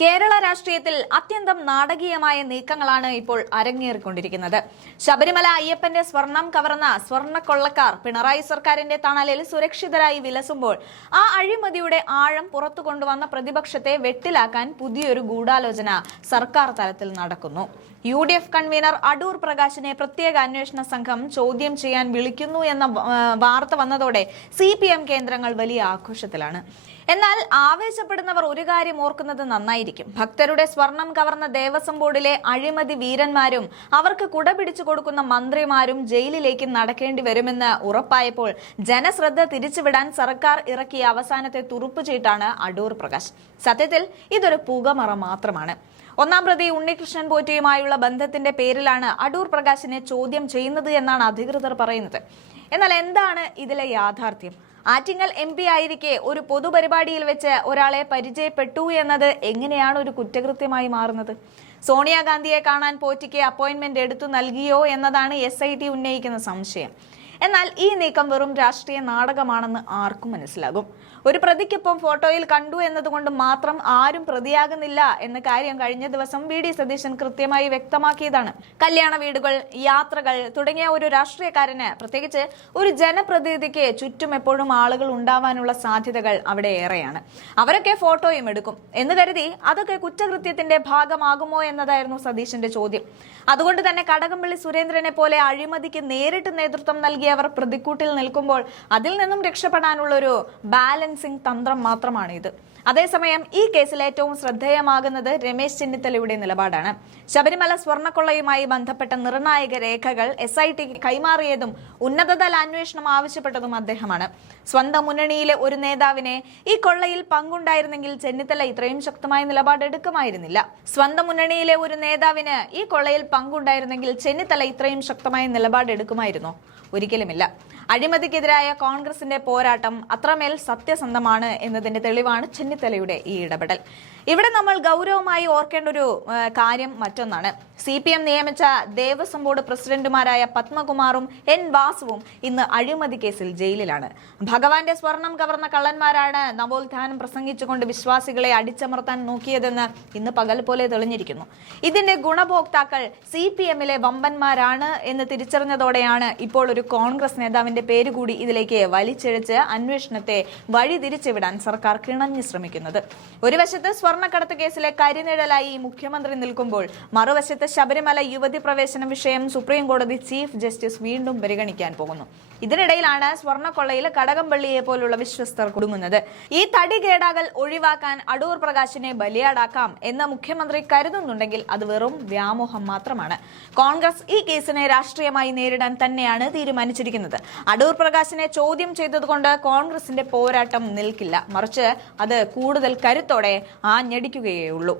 കേരള രാഷ്ട്രീയത്തിൽ അത്യന്തം നാടകീയമായ നീക്കങ്ങളാണ് ഇപ്പോൾ അരങ്ങേറിക്കൊണ്ടിരിക്കുന്നത്. ശബരിമല അയ്യപ്പന്റെ സ്വർണം കവർന്ന സ്വർണ്ണക്കൊള്ളക്കാർ പിണറായി സർക്കാരിന്റെ തണലിൽ സുരക്ഷിതരായി വിലസുമ്പോൾ ആ അഴിമതിയുടെ ആഴം പുറത്തു കൊണ്ടുവന്ന പ്രതിപക്ഷത്തെ വെട്ടിലാക്കാൻ പുതിയൊരു ഗൂഢാലോചന സർക്കാർ തലത്തിൽ നടക്കുന്നു. UDF കൺവീനർ അടൂർ പ്രകാശിനെ പ്രത്യേക അന്വേഷണ സംഘം ചോദ്യം ചെയ്യാൻ വിളിക്കുന്നു എന്ന വാർത്ത വന്നതോടെ CPM കേന്ദ്രങ്ങൾ വലിയ ആഘോഷത്തിലാണ്. എന്നാൽ ആവേശപ്പെടുന്നവർ ഒരു കാര്യം ഓർക്കുന്നത് നന്നായിരിക്കും. ഭക്തരുടെ സ്വർണം കവർന്ന ദേവസ്വം ബോർഡിലെ അഴിമതി വീരന്മാരും അവർക്ക് കുട പിടിച്ചു കൊടുക്കുന്ന മന്ത്രിമാരും ജയിലിലേക്ക് നടക്കേണ്ടി വരുമെന്ന് ഉറപ്പായപ്പോൾ ജനശ്രദ്ധ തിരിച്ചുവിടാൻ സർക്കാർ ഇറക്കിയ അവസാനത്തെ തുറുപ്പുചീട്ടാണ് അടൂർ പ്രകാശ്. സത്യത്തിൽ ഇതൊരു പുകമറ മാത്രമാണ്. ഒന്നാം പ്രതി ഉണ്ണികൃഷ്ണൻ പോറ്റിയുമായുള്ള ബന്ധത്തിന്റെ പേരിലാണ് അടൂർ പ്രകാശിനെ ചോദ്യം ചെയ്യുന്നത് എന്നാണ് അധികൃതർ പറയുന്നത്. എന്നാൽ എന്താണ് ഇതിലെ യാഥാർത്ഥ്യം? ആറ്റിങ്ങൽ MP ആയിരിക്കെ ഒരു പൊതുപരിപാടിയിൽ വെച്ച് ഒരാളെ പരിചയപ്പെട്ടു എന്നത് എങ്ങനെയാണ് ഒരു കുറ്റകൃത്യമായി മാറുന്നത്? സോണിയാഗാന്ധിയെ കാണാൻ പോറ്റിക്ക് അപ്പോയിന്റ്മെന്റ് എടുത്തു നൽകിയോ എന്നതാണ് SIT ഉന്നയിക്കുന്ന സംശയം. എന്നാൽ ഈ നീക്കം വെറും രാഷ്ട്രീയ നാടകമാണെന്ന് ആർക്കും മനസ്സിലാകും. ഒരു പ്രതിക്കൊപ്പം ഫോട്ടോയിൽ കണ്ടു എന്നതുകൊണ്ട് മാത്രം ആരും പ്രതിയാകുന്നില്ല എന്ന കാര്യം കഴിഞ്ഞ ദിവസം VD സതീശൻ കൃത്യമായി വ്യക്തമാക്കിയതാണ്. കല്യാണ വീടുകൾ, യാത്രകൾ തുടങ്ങിയ ഒരു രാഷ്ട്രീയക്കാരന്, പ്രത്യേകിച്ച് ഒരു ജനപ്രതിനിധിക്ക് ചുറ്റും എപ്പോഴും ആളുകൾ ഉണ്ടാവാനുള്ള സാധ്യതകൾ അവിടെ ഏറെയാണ്. അവരൊക്കെ ഫോട്ടോയും എടുക്കും എന്ന് കരുതി അതൊക്കെ കുറ്റകൃത്യത്തിന്റെ ഭാഗമാകുമോ എന്നതായിരുന്നു സതീശന്റെ ചോദ്യം. അതുകൊണ്ട് തന്നെ കടകംപള്ളി സുരേന്ദ്രനെ പോലെ അഴിമതിക്ക് നേരിട്ട് നേതൃത്വം നൽകിയവർ പ്രതിക്കൂട്ടിൽ നിൽക്കുമ്പോൾ അതിൽ നിന്നും രക്ഷപ്പെടാനുള്ള ഒരു ബാലൻസിംഗ് തന്ത്രം മാത്രമാണ് ഇത്. അതേസമയം ഈ കേസിൽ ഏറ്റവും ശ്രദ്ധേയമാകുന്നത് രമേശ് ചെന്നിത്തലയുടെ നിലപാടാണ്. ശബരിമല സ്വർണ്ണക്കൊള്ളയുമായി ബന്ധപ്പെട്ട നിർണായക രേഖകൾ SIT കൈമാറിയതും ഉന്നതതല അന്വേഷണം ആവശ്യപ്പെട്ടതും അദ്ദേഹമാണ്. സ്വന്തം മുന്നണിയിലെ ഒരു നേതാവിനെ ഈ കൊള്ളയിൽ പങ്കുണ്ടായിരുന്നെങ്കിൽ ചെന്നിത്തല ഇത്രയും ശക്തമായ നിലപാടെടുക്കുമായിരുന്നില്ല. സ്വന്തം മുന്നണിയിലെ ഒരു നേതാവിന് ഈ കൊള്ളയിൽ പങ്കുണ്ടായിരുന്നെങ്കിൽ ചെന്നിത്തല ഇത്രയും ശക്തമായ നിലപാടെടുക്കുമായിരുന്നോ? ഒരിക്കലുമില്ല. അഴിമതിക്കെതിരായ കോൺഗ്രസിന്റെ പോരാട്ടം അത്രമേൽ സത്യസന്ധമാണ് എന്നതിന്റെ തെളിവാണ് ചെന്നിത്തലയുടെ ഈ ഇടപെടൽ. ഇവിടെ നമ്മൾ ഗൗരവമായി ഓർക്കേണ്ട ഒരു കാര്യം മറ്റൊന്നാണ്. CPM നിയമിച്ച ദേവസ്വം ബോർഡ് പ്രസിഡന്റുമാരായ പത്മകുമാറും N വാസുവും ഇന്ന് അഴിമതി കേസിൽ ജയിലിലാണ്. ഭഗവാന്റെ സ്വർണം കവർന്ന കള്ളന്മാരാണ് നവോത്ഥാനം പ്രസംഗിച്ചുകൊണ്ട് വിശ്വാസികളെ അടിച്ചമർത്താൻ നോക്കിയതെന്ന് ഇന്ന് പകൽ പോലെ തെളിഞ്ഞിരിക്കുന്നു. ഇതിന്റെ ഗുണഭോക്താക്കൾ CPMലെ വമ്പന്മാരാണ് എന്ന് തിരിച്ചറിഞ്ഞതോടെയാണ് ഇപ്പോൾ ഒരു കോൺഗ്രസ് നേതാവിന്റെ പേര് കൂടി ഇതിലേക്ക് വലിച്ചിഴച്ച് അന്വേഷണത്തെ വഴിതിരിച്ചുവിടാൻ സർക്കാർ കിണഞ്ഞു ശ്രമിക്കുന്നത്. ഒരു വശത്ത് സ്വർണ്ണക്കടത്ത് കേസിലെ കരിനിഴലായി മുഖ്യമന്ത്രി നിൽക്കുമ്പോൾ മറുവശത്ത് ശബരിമല യുവതി പ്രവേശന വിഷയം സുപ്രീം കോടതി ചീഫ് ജസ്റ്റിസ് വീണ്ടും പരിഗണിക്കാൻ പോകുന്നു. ഇതിനിടയിലാണ് സ്വർണ്ണക്കൊള്ളയിൽ കടകംപള്ളിയെ പോലുള്ള വിശ്വസ്തർ കുടുങ്ങുന്നത്. ഈ തടികേടാകൽ ഒഴിവാക്കാൻ അടൂർ പ്രകാശിനെ ബലിയാടാക്കാം എന്ന് മുഖ്യമന്ത്രി കരുതുന്നുണ്ടെങ്കിൽ അത് വെറും വ്യാമോഹം മാത്രമാണ്. കോൺഗ്രസ് ഈ കേസിനെ രാഷ്ട്രീയമായി നേരിടാൻ തന്നെയാണ് തീരുമാനിച്ചിരിക്കുന്നത്. അടൂർ പ്രകാശിനെ ചോദ്യം ചെയ്തതുകൊണ്ട് കോൺഗ്രസിന്റെ പോരാട്ടം നിൽക്കില്ല, മറിച്ച് അത് കൂടുതൽ കരുത്തോടെ ആഞ്ഞടിക്കുകയേ ഉള്ളൂ.